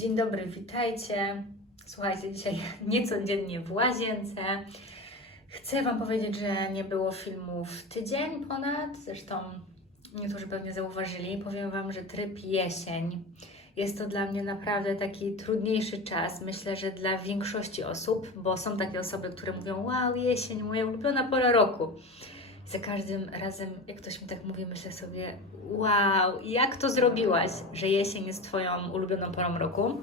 Dzień dobry, witajcie. Słuchajcie, dzisiaj niecodziennie w łazience. Chcę Wam powiedzieć, że nie było filmów tydzień ponad. Zresztą niektórzy pewnie zauważyli. Powiem Wam, że tryb jesień. Jest to dla mnie naprawdę taki trudniejszy czas. Myślę, że dla większości osób, bo są takie osoby, które mówią: Wow, jesień, moja ulubiona pora roku. Za każdym razem, jak ktoś mi tak mówi, myślę sobie: Wow, jak to zrobiłaś, że jesień jest Twoją ulubioną porą roku?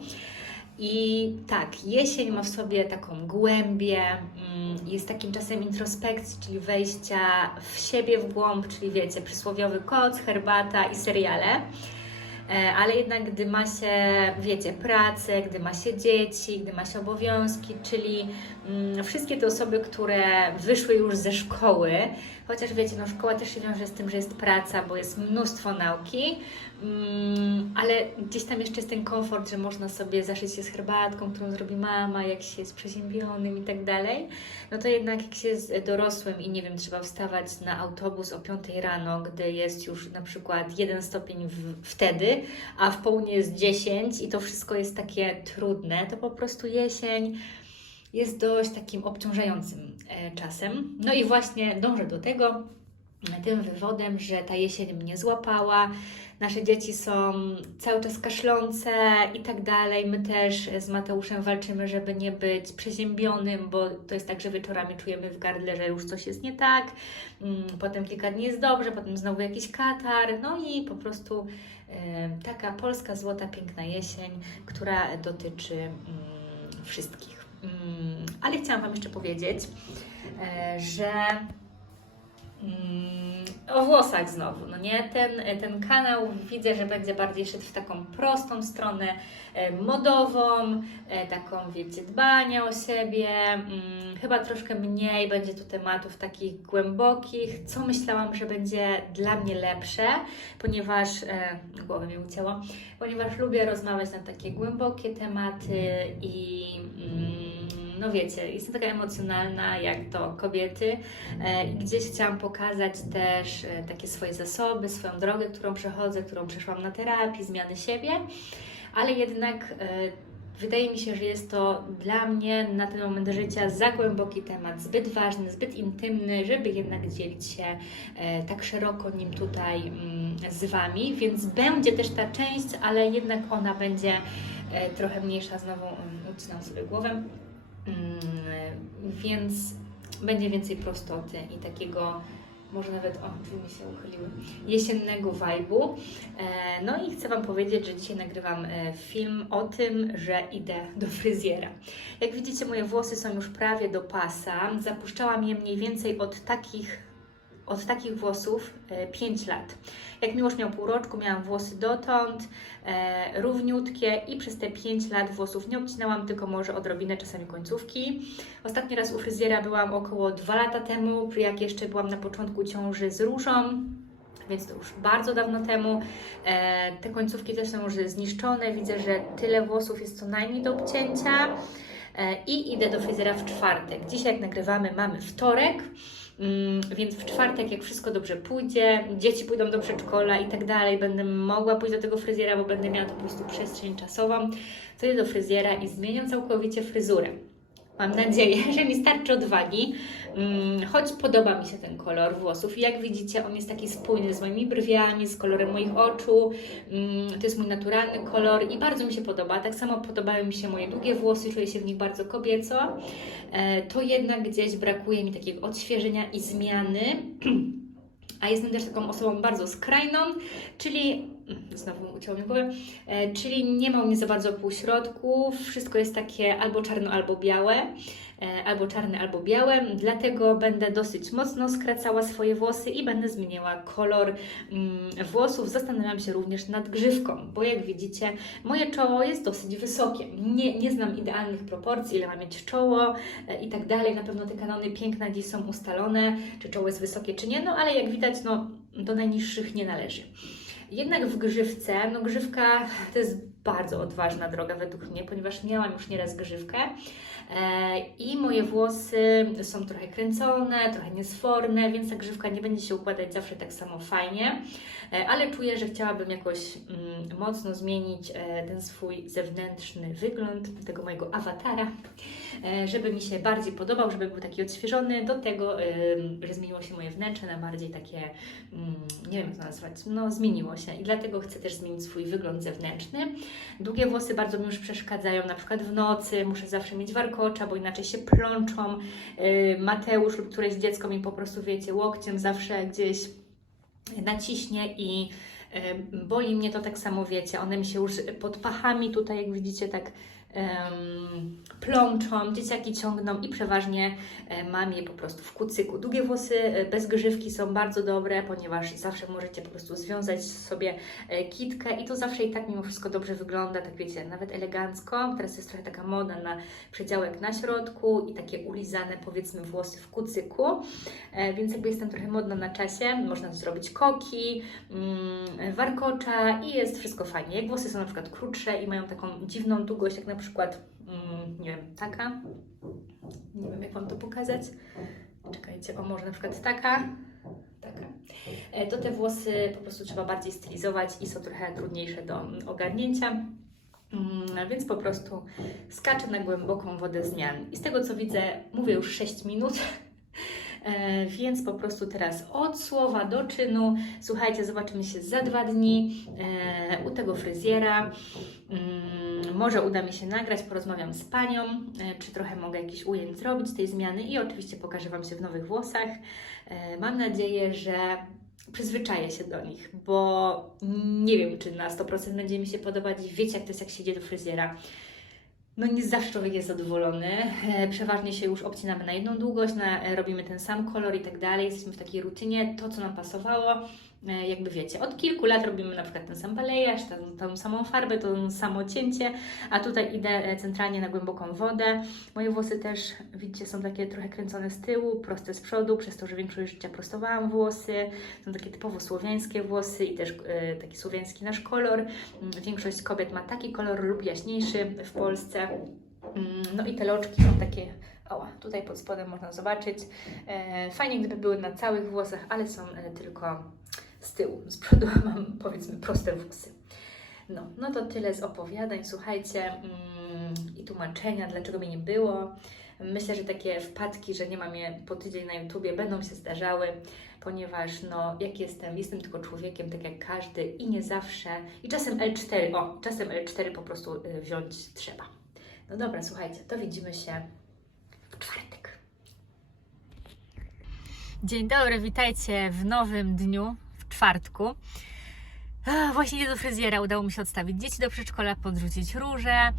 I tak, jesień ma w sobie taką głębię, mm, jest takim czasem introspekcji, czyli wejścia w siebie, w głąb, czyli wiecie, przysłowiowy koc, herbata i seriale. E, Ale jednak, gdy ma się, wiecie, pracę, gdy ma się dzieci, gdy ma się obowiązki, czyli mm, wszystkie te osoby, które wyszły już ze szkoły, chociaż wiecie, no szkoła też się wiąże z tym, że jest praca, bo jest mnóstwo nauki, mm, ale gdzieś tam jeszcze jest ten komfort, że można sobie zaszyć się z herbatką, którą zrobi mama, jak się jest przeziębionym i tak dalej. No to jednak jak się jest dorosłym i nie wiem, trzeba wstawać na autobus o 5 rano, gdy jest już na przykład jeden stopień w, wtedy, a w południe jest 10 i to wszystko jest takie trudne, to po prostu jesień jest dość takim obciążającym e, czasem. No i właśnie dążę do tego, e, tym wywodem, że ta jesień mnie złapała. Nasze dzieci są cały czas kaszlące i tak dalej. My też z Mateuszem walczymy, żeby nie być przeziębionym, bo to jest tak, że wieczorami czujemy w gardle, że już coś jest nie tak. Mm, Potem kilka dni jest dobrze, potem znowu jakiś katar. No i po prostu e, taka polska złota, piękna jesień, która dotyczy mm, wszystkich. Mm, Ale chciałam Wam jeszcze powiedzieć, e, że o włosach znowu, no nie? Ten, ten kanał widzę, że będzie bardziej szedł w taką prostą stronę e, modową, e, taką, wiecie, dbania o siebie. Mm, Chyba troszkę mniej będzie tu tematów takich głębokich, co myślałam, że będzie dla mnie lepsze, ponieważ, e, głowę mi ucięło, ponieważ lubię rozmawiać na takie głębokie tematy i mm, no wiecie, jestem taka emocjonalna jak to kobiety. E, i gdzieś chciałam pokazać też e, takie swoje zasoby, swoją drogę, którą przechodzę, którą przeszłam na terapii, zmiany siebie, ale jednak e, wydaje mi się, że jest to dla mnie na ten moment życia za głęboki temat, zbyt ważny, zbyt intymny, żeby jednak dzielić się tak szeroko nim tutaj mm, z Wami, więc będzie też ta część, ale jednak ona będzie trochę mniejsza, znowu mm, ucinam sobie głowę, więc będzie więcej prostoty i takiego, może nawet, o, drzwi mi się uchyliły, jesiennego vibe'u. E, No i chcę Wam powiedzieć, że dzisiaj nagrywam e, film o tym, że idę do fryzjera. Jak widzicie, moje włosy są już prawie do pasa. Zapuszczałam je mniej więcej od takich od takich włosów 5 lat. Jak Miłosz miał pół roczku, miałam włosy dotąd, e, równiutkie i przez te 5 lat włosów nie obcinałam, tylko może odrobinę czasami końcówki. Ostatni raz u fryzjera byłam około 2 lata temu, jak jeszcze byłam na początku ciąży z różą. Więc to już bardzo dawno temu. E, te końcówki też są już zniszczone. Widzę, że tyle włosów jest co najmniej do obcięcia. E, I idę do fryzjera w czwartek. Dzisiaj, jak nagrywamy, mamy wtorek. Mm, Więc w czwartek, jak wszystko dobrze pójdzie, dzieci pójdą do przedszkola i tak dalej, będę mogła pójść do tego fryzjera, bo będę miała to po prostu przestrzeń czasową, to idę do fryzjera i zmieniam całkowicie fryzurę. Mam nadzieję, że mi starczy odwagi, choć podoba mi się ten kolor włosów. Jak widzicie, on jest taki spójny z moimi brwiami, z kolorem moich oczu. Mm, To jest mój naturalny kolor i bardzo mi się podoba. Tak samo podobają mi się moje długie włosy, czuję się w nich bardzo kobieco. E, To jednak gdzieś brakuje mi takiego odświeżenia i zmiany. A jestem też taką osobą bardzo skrajną, czyli mm, znowu ucięło mi głowę, e, czyli nie ma u mnie za bardzo półśrodków, wszystko jest takie albo czarno, albo białe, albo czarne, albo białe, dlatego będę dosyć mocno skracała swoje włosy i będę zmieniała kolor mm, włosów. Zastanawiam się również nad grzywką, bo jak widzicie, moje czoło jest dosyć wysokie. Nie, nie znam idealnych proporcji, ile ma mieć czoło e, i tak dalej. Na pewno te kanony piękna dziś są ustalone, czy czoło jest wysokie, czy nie, no ale jak widać, no do najniższych nie należy. Jednak w grzywce, no grzywka to jest bardzo odważna droga według mnie, ponieważ miałam już nieraz grzywkę e, i moje włosy są trochę kręcone, trochę niesforne, więc ta grzywka nie będzie się układać zawsze tak samo fajnie, e, ale czuję, że chciałabym jakoś mm, mocno zmienić e, ten swój zewnętrzny wygląd tego mojego awatara, żeby mi się bardziej podobał, żeby był taki odświeżony, do tego, że zmieniło się moje wnętrze na bardziej takie, mm, nie wiem jak to nazwać, no zmieniło się i dlatego chcę też zmienić swój wygląd zewnętrzny. Długie włosy bardzo mi już przeszkadzają, na przykład w nocy muszę zawsze mieć warkocza, bo inaczej się plączą. Yy, Mateusz lub któreś dziecko mi po prostu, wiecie, łokciem zawsze gdzieś naciśnie i yy, boli mnie to tak samo, wiecie, one mi się już pod pachami tutaj, jak widzicie, tak plączą, dzieciaki ciągną i przeważnie e, mam je po prostu w kucyku. Długie włosy e, bez grzywki są bardzo dobre, ponieważ zawsze możecie po prostu związać sobie e, kitkę i to zawsze i tak mimo wszystko dobrze wygląda, tak wiecie, nawet elegancko. Teraz jest trochę taka moda na przedziałek na środku i takie ulizane powiedzmy włosy w kucyku, więc jakby jestem trochę modna na czasie, można zrobić koki, mm, warkocza i jest wszystko fajnie. Jak włosy są na przykład krótsze i mają taką dziwną długość, jak na przykład, mm, nie wiem, taka, nie wiem jak Wam to pokazać, czekajcie, o może na przykład taka, taka, E, to te włosy po prostu trzeba bardziej stylizować i są trochę trudniejsze do mm, ogarnięcia. Mm, Więc po prostu skaczę na głęboką wodę zmian. I z tego co widzę, mówię już 6 minut. E, Więc po prostu teraz od słowa do czynu. Słuchajcie, zobaczymy się za dwa dni e, u tego fryzjera. Mm, Może uda mi się nagrać, porozmawiam z panią, e, czy trochę mogę jakiś ujęć zrobić tej zmiany i oczywiście pokażę Wam się w nowych włosach. Mam nadzieję, że przyzwyczaję się do nich, bo nie wiem, czy na 100% będzie mi się podobać. Wiecie, jak to jest, jak się idzie do fryzjera. No nie zawsze człowiek jest zadowolony. E, Przeważnie się już obcinamy na jedną długość, na, e, robimy ten sam kolor i tak dalej. Jesteśmy w takiej rutynie, to co nam pasowało. E, Jakby wiecie, od kilku lat robimy na przykład ten sam balejarz, tą, tą samą farbę, to samo cięcie, a tutaj idę e, centralnie na głęboką wodę. Moje włosy też, widzicie, są takie trochę kręcone z tyłu, proste z przodu, przez to, że większość życia prostowałam włosy. Są takie typowo słowiańskie włosy i też e, taki słowiański nasz kolor. Mm, Większość kobiet ma taki kolor lub jaśniejszy w Polsce. Mm, No i te loczki są takie, oła, tutaj pod spodem można zobaczyć. Fajnie, gdyby były na całych włosach, ale są tylko z tyłu. Z przodu mam powiedzmy proste włosy. No, no to tyle z opowiadań. Słuchajcie mm, i tłumaczenia, dlaczego mnie nie było. Myślę, że takie wpadki, że nie mam je po tydzień na YouTubie, będą się zdarzały, ponieważ no, jak jestem, jestem tylko człowiekiem, tak jak każdy i nie zawsze. I czasem L4, o, czasem L4 po prostu y, wziąć trzeba. No dobra, słuchajcie, to widzimy się w czwartek. Dzień dobry, witajcie w nowym dniu, czwartku. Właśnie do fryzjera, udało mi się odstawić dzieci do przedszkola, podrzucić róże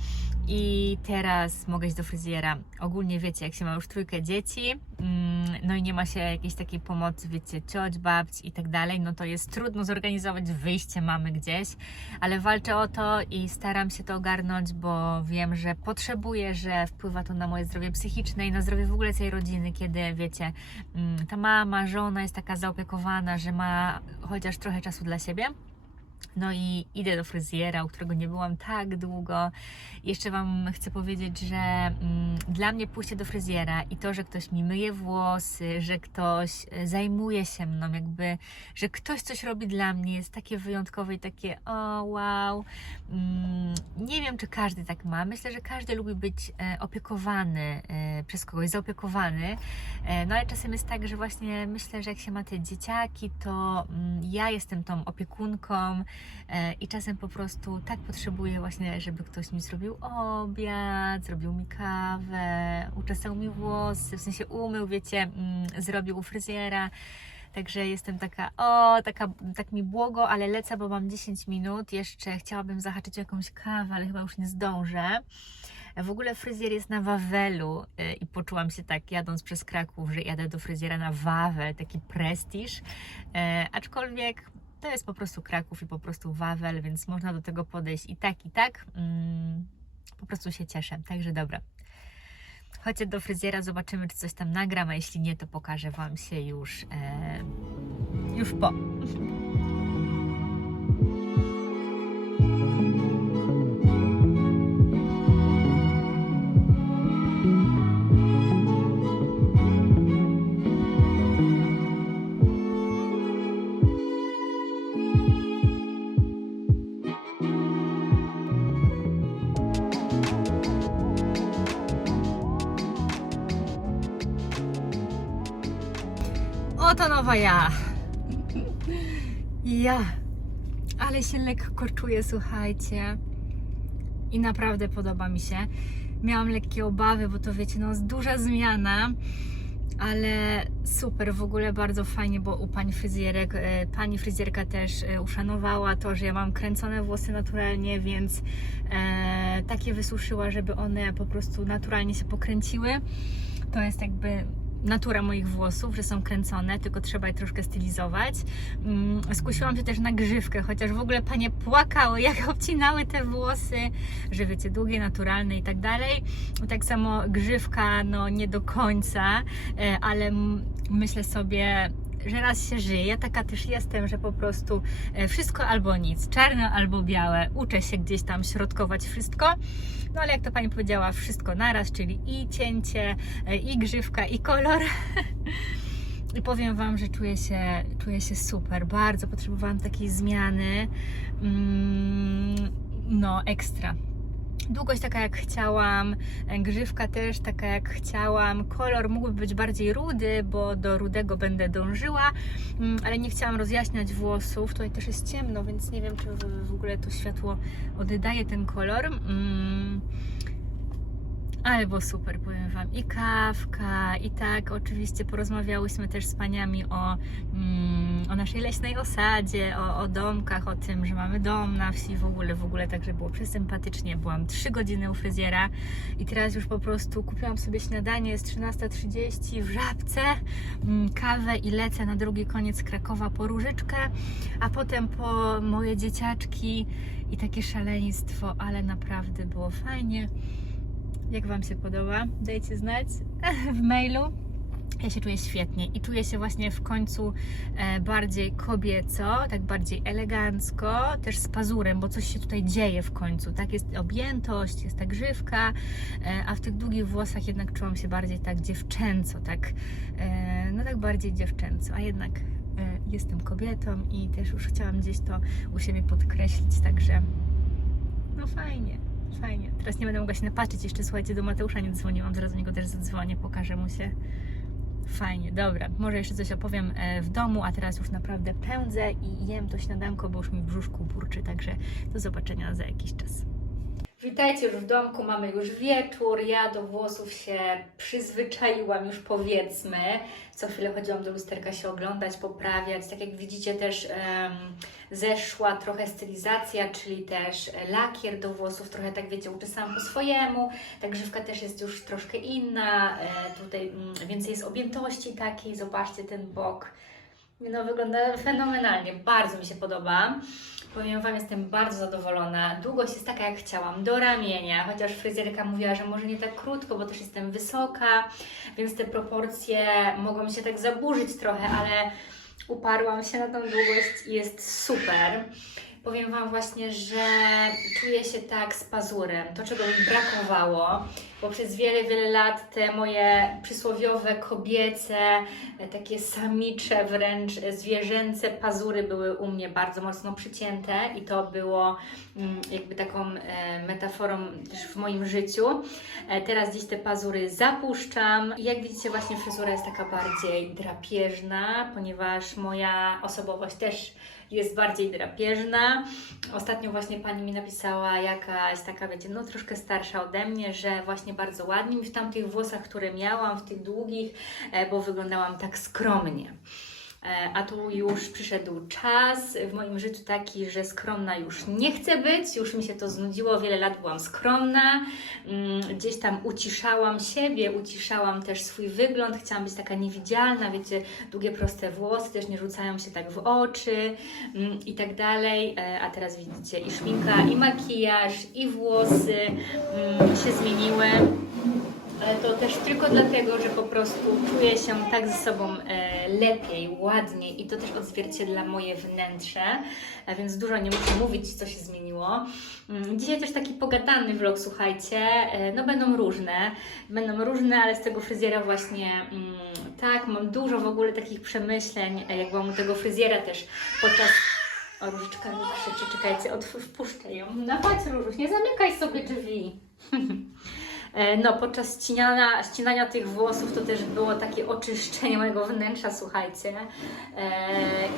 i teraz mogę iść do fryzjera. Ogólnie wiecie, jak się ma już trójkę dzieci, mm, no i nie ma się jakiejś takiej pomocy, wiecie, cioć, babci i tak dalej, no to jest trudno zorganizować wyjście mamy gdzieś, ale walczę o to i staram się to ogarnąć, bo wiem, że potrzebuję, że wpływa to na moje zdrowie psychiczne i na zdrowie w ogóle całej rodziny, kiedy wiecie, mm, ta mama, żona jest taka zaopiekowana, że ma chociaż trochę czasu dla siebie. No i idę do fryzjera, u którego nie byłam tak długo. Jeszcze Wam chcę powiedzieć, że mm, dla mnie pójście do fryzjera i to, że ktoś mi myje włosy, że ktoś e, zajmuje się mną, jakby, że ktoś coś robi dla mnie, jest takie wyjątkowe i takie o wow. Mm, nie wiem, czy każdy tak ma. Myślę, że każdy lubi być e, opiekowany e, przez kogoś, zaopiekowany. E, no ale czasem jest tak, że właśnie myślę, że jak się ma te dzieciaki, to mm, ja jestem tą opiekunką i czasem po prostu tak potrzebuję właśnie, żeby ktoś mi zrobił obiad, zrobił mi kawę, uczesał mi włosy, w sensie umył, wiecie, mm, zrobił u fryzjera. Także jestem taka, o, taka, tak mi błogo, ale lecę, bo mam 10 minut. Jeszcze chciałabym zahaczyć o jakąś kawę, ale chyba już nie zdążę. W ogóle fryzjer jest na Wawelu y, i poczułam się tak jadąc przez Kraków, że jadę do fryzjera na Wawel, taki prestiż. E, aczkolwiek to jest po prostu Kraków i po prostu Wawel, więc można do tego podejść i tak, i tak. Mm, po prostu się cieszę. Także dobra. Chodźcie do fryzjera, zobaczymy, czy coś tam nagram, a jeśli nie, to pokażę Wam się już, e, już po. Oto nowa ja. Ja. Ale się lekko czuję, słuchajcie. I naprawdę podoba mi się. Miałam lekkie obawy, bo to wiecie, no duża zmiana. Ale super, w ogóle bardzo fajnie, bo u pani fryzjerek, e, pani fryzjerka też e, uszanowała to, że ja mam kręcone włosy naturalnie, więc e, takie wysuszyła, żeby one po prostu naturalnie się pokręciły. To jest jakby natura moich włosów, że są kręcone, tylko trzeba je troszkę stylizować. Mm, Skusiłam się też na grzywkę, chociaż w ogóle panie płakały, jak obcinały te włosy, że wiecie, długie, naturalne i tak dalej. Tak samo grzywka, no nie do końca, e, ale myślę sobie, że raz się żyje. Taka też jestem, że po prostu e, wszystko albo nic, czarne albo białe. Uczę się gdzieś tam środkować wszystko. No ale jak to pani powiedziała, wszystko naraz, czyli i cięcie, e, i grzywka, i kolor. I powiem Wam, że czuję się, czuję się super. Bardzo potrzebowałam takiej zmiany. Mm, no, ekstra. Długość taka jak chciałam, grzywka też taka jak chciałam. Kolor mógłby być bardziej rudy, bo do rudego będę dążyła, mm, ale nie chciałam rozjaśniać włosów. Tutaj też jest ciemno, więc nie wiem, czy w, w ogóle to światło oddaje ten kolor. Było super, powiem Wam. I kawka, i tak oczywiście porozmawiałyśmy też z paniami o, mm, o naszej leśnej osadzie, o, o domkach, o tym, że mamy dom na wsi, w ogóle, w ogóle, także było przesympatycznie. Byłam 3 godziny u fryzjera i teraz już po prostu kupiłam sobie śniadanie, jest 13.30 w Żabce, mm, kawę i lecę na drugi koniec Krakowa po różyczkę, a potem po moje dzieciaczki i takie szaleństwo, ale naprawdę było fajnie. Jak Wam się podoba? Dajcie znać w mailu. Ja się czuję świetnie i czuję się właśnie w końcu e, bardziej kobieco, tak bardziej elegancko, też z pazurem, bo coś się tutaj dzieje w końcu. Tak jest objętość, jest ta grzywka, e, a w tych długich włosach jednak czułam się bardziej tak dziewczęco, tak, e, no tak bardziej dziewczęco, a jednak jestem kobietą i też już chciałam gdzieś to u siebie podkreślić, także no fajnie. Fajnie. Teraz nie będę mogła się napatrzeć. Jeszcze słuchajcie, do Mateusza nie dzwoniłam. Zaraz do niego też zadzwonię, pokażę mu się. Fajnie, dobra. Może jeszcze coś opowiem e, w domu, a teraz już naprawdę pędzę i jem to śniadanko, bo już mi w brzuszku burczy, także do zobaczenia za jakiś czas. Witajcie już w domku, mamy już wieczór. Ja do włosów się przyzwyczaiłam już powiedzmy. Co chwilę chodziłam do lusterka się oglądać, poprawiać. Tak jak widzicie też em, zeszła trochę stylizacja, czyli też lakier do włosów, trochę tak wiecie, uczesałam po swojemu. Ta grzywka też jest już troszkę inna. E, tutaj mm, więcej jest objętości takiej. Zobaczcie ten bok. No wygląda fenomenalnie, bardzo mi się podoba. Powiem Wam, jestem bardzo zadowolona. Długość jest taka, jak chciałam, do ramienia, chociaż fryzjerka mówiła, że może nie tak krótko, bo też jestem wysoka, więc te proporcje mogą mi się tak zaburzyć trochę, ale uparłam się na tą długość i jest super. Powiem Wam właśnie, że czuję się tak z pazurem, to czego mi brakowało, bo przez wiele, wiele lat te moje przysłowiowe, kobiece, takie samicze, wręcz zwierzęce pazury były u mnie bardzo mocno przycięte i to było mm, jakby taką e, metaforą też w moim życiu. E, Teraz dziś te pazury zapuszczam i jak widzicie właśnie fryzura jest taka bardziej drapieżna, ponieważ moja osobowość też jest bardziej drapieżna. Ostatnio właśnie pani mi napisała jakaś taka, wiecie, no troszkę starsza ode mnie, że właśnie bardzo ładnie mi w tamtych włosach, które miałam, w tych długich, e, bo wyglądałam tak skromnie. E, A tu już przyszedł czas w moim życiu taki, że skromna już nie chcę być, już mi się to znudziło, wiele lat byłam skromna, Mm, gdzieś tam uciszałam siebie, uciszałam też swój wygląd, chciałam być taka niewidzialna, wiecie, długie, proste włosy też nie rzucają się tak w oczy mm, i tak dalej, E, a teraz widzicie i szminka, i makijaż, i włosy mm, się zmieniły. To też tylko dlatego, że po prostu czuję się tak ze sobą e, lepiej, ładniej i to też odzwierciedla moje wnętrze, więc dużo nie muszę mówić, co się zmieniło. Mm, Dzisiaj też taki pogadany vlog, słuchajcie, e, no będą różne, będą różne, ale z tego fryzjera właśnie, mm, tak, mam dużo w ogóle takich przemyśleń, e, jak byłam u tego fryzjera też podczas... O, Różyczka mi krzyczy, czekajcie, wpuszczę ją. No chodź Różuś, nie zamykaj sobie drzwi. E, No, podczas ścinania, ścinania tych włosów to też było takie oczyszczenie mojego wnętrza, słuchajcie. E,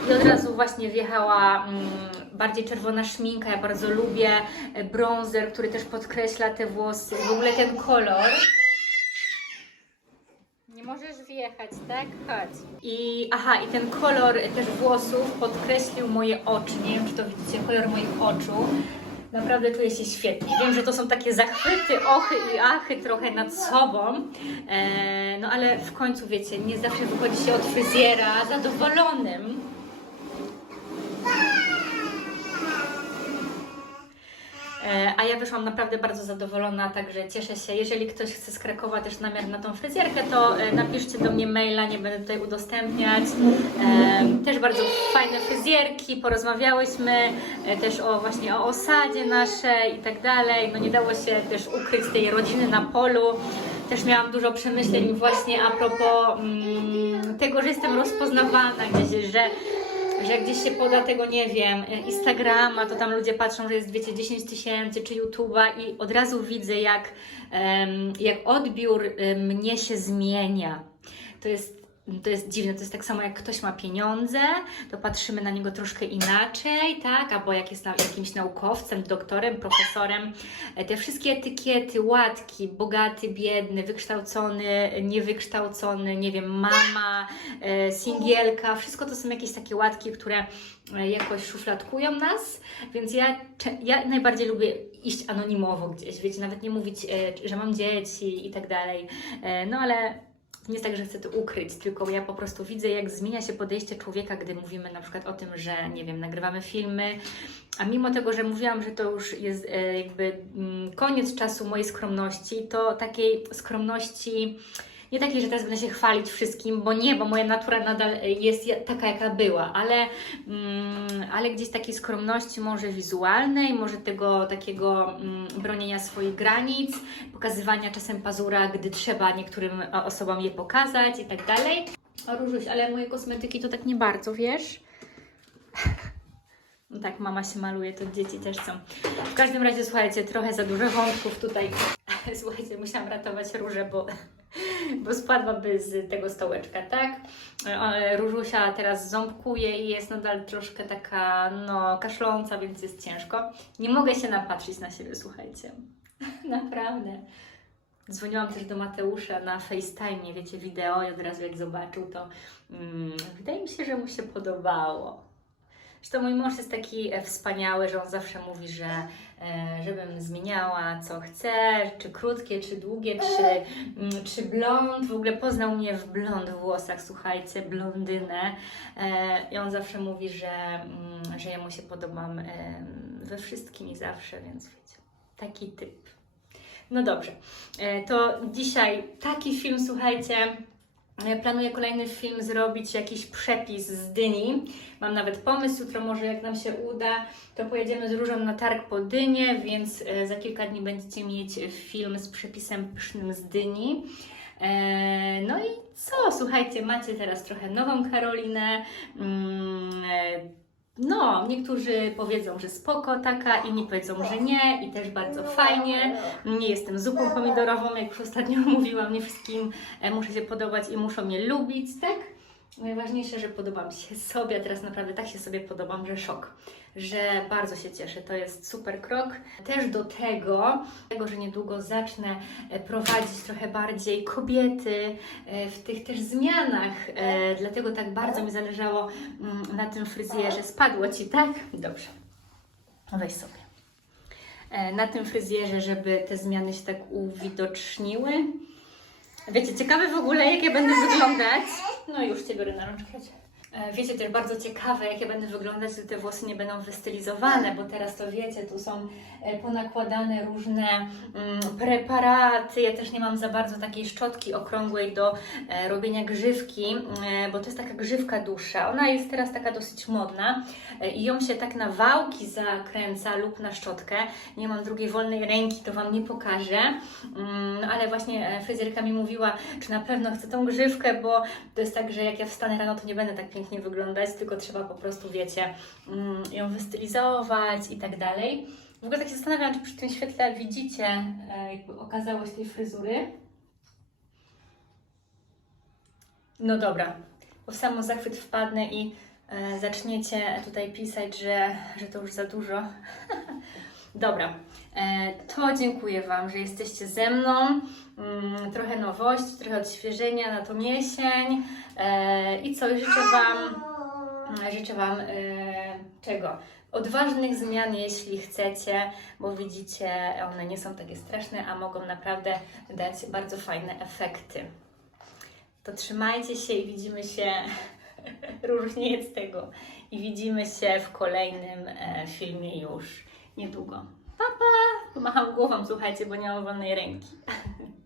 I od razu właśnie wjechała mm, bardziej czerwona szminka, ja bardzo lubię e, bronzer, który też podkreśla te włosy. W ogóle ten kolor. Nie możesz wjechać, tak? Chodź. I aha, i ten kolor też włosów podkreślił moje oczy. Nie wiem, czy to widzicie, kolor moich oczu. Naprawdę czuję się świetnie. Wiem, że to są takie zachwyty, ochy i achy trochę nad sobą. E, no ale w końcu wiecie, nie zawsze wychodzi się od fryzjera zadowolonym. A ja wyszłam naprawdę bardzo zadowolona, także cieszę się. Jeżeli ktoś chce z Krakowa też namiar na tą fryzjerkę, to e, napiszcie do mnie maila, nie będę tutaj udostępniać. E, Też bardzo fajne fryzjerki, porozmawiałyśmy e, też o właśnie o osadzie naszej i tak dalej. No nie dało się też ukryć tej rodziny na polu. Też miałam dużo przemyśleń właśnie a propos mm, tego, że jestem rozpoznawana gdzieś, że że jak gdzieś się poda tego, nie wiem, Instagrama, to tam ludzie patrzą, że jest, wiecie, 10 tysięcy, czy YouTube'a i od razu widzę, jak, jak odbiór mnie się zmienia. To jest, to jest dziwne, to jest tak samo jak ktoś ma pieniądze, to patrzymy na niego troszkę inaczej, tak? Albo jak jest na, jakimś naukowcem, doktorem, profesorem. E, Te wszystkie etykiety, łatki, bogaty, biedny, wykształcony, niewykształcony, nie wiem, mama, e, singielka, wszystko to są jakieś takie łatki, które e, jakoś szufladkują nas, więc ja, ja najbardziej lubię iść anonimowo gdzieś, wiecie, nawet nie mówić, że mam dzieci i tak dalej, no ale nie jest tak, że chcę to ukryć, tylko ja po prostu widzę, jak zmienia się podejście człowieka, gdy mówimy na przykład o tym, że nie wiem, nagrywamy filmy, a mimo tego, że mówiłam, że to już jest e, jakby mm, koniec czasu mojej skromności, to takiej skromności nie takiej, że teraz będę się chwalić wszystkim, bo nie, bo moja natura nadal jest taka, jaka była, ale, mm, ale gdzieś takiej skromności może wizualnej, może tego takiego mm, bronienia swoich granic, pokazywania czasem pazura, gdy trzeba niektórym osobom je pokazać i tak dalej. O Różuś, ale moje kosmetyki to tak nie bardzo, wiesz? No tak, mama się maluje, to dzieci też są. W każdym razie, słuchajcie, trochę za dużo wątków tutaj. Słuchajcie, musiałam ratować różę, bo, bo spadłaby z tego stołeczka, tak? E, Różusia teraz ząbkuje i jest nadal troszkę taka, no, kaszląca, więc jest ciężko. Nie mogę się napatrzeć na siebie, słuchajcie. Naprawdę. Dzwoniłam też do Mateusza na FaceTime, wiecie, wideo i od razu jak zobaczył, to mm, wydaje mi się, że mu się podobało. Zresztą mój mąż jest taki e, wspaniały, że on zawsze mówi, że e, żebym zmieniała co chcę, czy krótkie, czy długie, czy, mm, czy blond. W ogóle poznał mnie w blond włosach, słuchajcie, blondynę. E, I on zawsze mówi, że, mm, że jemu się podobam em, we wszystkim i zawsze, więc wiecie, taki typ. No dobrze, e, to dzisiaj taki film, słuchajcie. E, Planuję kolejny film zrobić, jakiś przepis z dyni. Mam nawet pomysł, jutro może jak nam się uda, to pojedziemy z Różą na targ po dynię, więc e, za kilka dni będziecie mieć film z przepisem pysznym z dyni. E, No i co? Słuchajcie, macie teraz trochę nową Karolinę. No, niektórzy powiedzą, że spoko taka, inni powiedzą, że nie i też bardzo fajnie. Nie jestem zupą pomidorową, jak już ostatnio mówiłam, nie wszystkim e, muszę się podobać i muszą mnie lubić, tak? Najważniejsze, że podobam się sobie, teraz naprawdę tak się sobie podobam, że szok, że bardzo się cieszę, to jest super krok. Też do tego, tego że niedługo zacznę e, prowadzić trochę bardziej kobiety e, w tych też zmianach, e, dlatego tak bardzo mi zależało mm, na tym fryzjerze. Spadło Ci, tak? Dobrze, weź sobie na tym fryzjerze, żeby te zmiany się tak uwidoczniły. Wiecie, ciekawe w ogóle, jak ja będę wyglądać. No już Cię biorę na rączkę. E, Wiecie też bardzo ciekawe, jak ja będę wyglądać, gdy te włosy nie będą wystylizowane, bo teraz to wiecie, tu są e, ponakładane różne mm, preparaty. Ja też nie mam za bardzo takiej szczotki okrągłej do e, robienia grzywki, bo to jest taka grzywka dłuższa. Ona jest teraz taka dosyć modna i ją się tak na wałki zakręca lub na szczotkę. Nie mam drugiej wolnej ręki, to Wam nie pokażę, Mm, ale właśnie fryzjerka mi mówiła, czy na pewno chcę tą grzywkę, bo to jest tak, że jak ja wstanę rano, to nie będę tak pięknie wyglądać, tylko trzeba po prostu, wiecie, mm, ją wystylizować i tak dalej. W ogóle tak się zastanawiam, czy przy tym świetle widzicie e, jakby okazałość tej fryzury. No dobra, bo w samo zachwyt wpadnę i e, zaczniecie tutaj pisać, że, że to już za dużo. dobra, e, to dziękuję Wam, że jesteście ze mną. Mm, trochę nowości, trochę odświeżenia na tą jesień. E, I co, życzę Wam, życzę Wam e, czego? Odważnych zmian, jeśli chcecie, bo widzicie, one nie są takie straszne, a mogą naprawdę dać bardzo fajne efekty. To trzymajcie się i widzimy się różnie z tego. I widzimy się w kolejnym e, filmie już niedługo. Pa, pa! Macham głową, słuchajcie, bo nie mam wolnej ręki.